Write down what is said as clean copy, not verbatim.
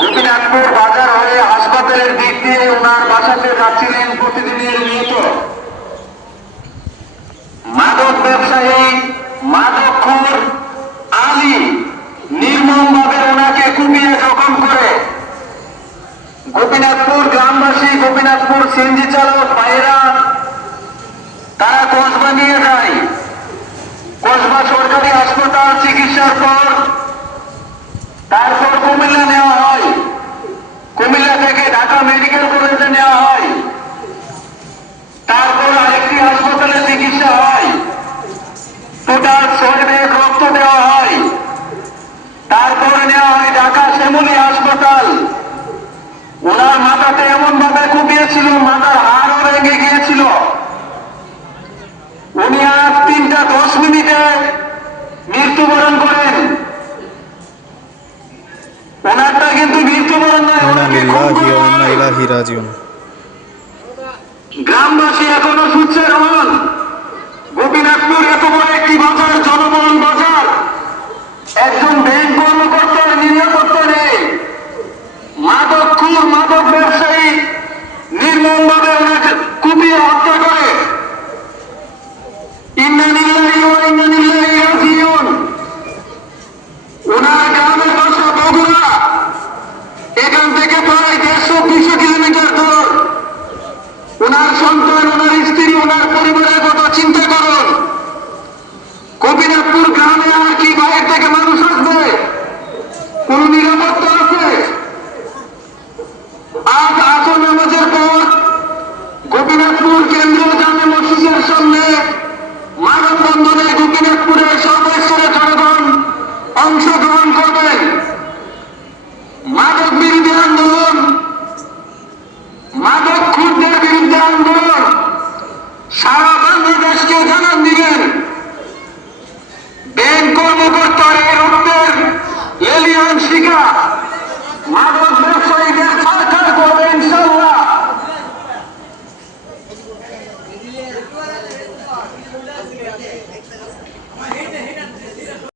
গোপীনাথপুর বাজার হয়ে হাসপাতালের দিক দিয়ে ওনার বাসাতে যাচ্ছিলেন প্রতিদিনের নিয়ত মাদক ব্যবসায়ী মাদকখোর আলী নির্মমভাবে ওনাকে কুপিয়ে জখম করে গোপীনাথপুর গ্রামবাসী গোপীনাথপুর সিএনজি চালক ভাইয়েরা তারা কসবা নিয়ে যায়। কসবা সরকারি হাসপাতাল চিকিৎসার পর তারপর কুমিল্লা নেওয়া হয়। কুমিল্লা থেকে ঢাকা মেডিকেল কলেজে নেওয়া হয়। তারপর আরেকটি হাসপাতালে চিকিৎসা হয়। টোটাল 6 ব্যাগ রক্ত দেওয়া হয়। তারপরে নেওয়া হয় ঢাকা শ্যামলী হাসপাতাল। ওনার মাথাতে এমন ভাবে কুপিয়েছিল, মাথার হাড়ও ভেঙে গিয়েছিল। উনি আর 3টা 10 মিনিটে মৃত্যুবরণ করেন। ওনারটা কিন্তু মৃত্যুবরণ নয়, গ্রামবাসী এখনো সুচ্ছের হন। গোপীনাথপুর এত বড় একটি বাজার, জনবহুল বাজার, একজন ব্যাংক কর্মকর্তার নিরাপত্তা নেই। মাদকখোর মাদক ব্যবসায়ী নির্মমভাবে ওনাকে কুপিয়ে হত্যা করে। ইন্না লিল্লাহি ওয়া ইন্না ইলাইহি রাজিউন। ওনার গ্রামের বাসা বগুড়া, এখান থেকে প্রায় 150-200 কিলোমিটার দূর। ওনার সন্তান, ওনার স্ত্রী, ওনার পরিবারের কথা চিন্তা করুন। গোপীনাথপুর গ্রামে আর কি বাইরে থেকে মানুষ আসবে? কোন নিরাপত্তা আছে? আজ আসর নামাজের পর গোপীনাথপুর কেন্দ্রীয় জামে মসজিদের সামনে মানববন্ধনে গোপীনাথপুরের সর্বস্তরের জনগণ অংশগ্রহণ করবেন। মাদক বিরোধী আন্দোলন, মাদকখোরদের বিরুদ্ধে আন্দোলন সারা বাংলাদেশকে জানান দিবেন। ব্যাংক কর্মকর্তা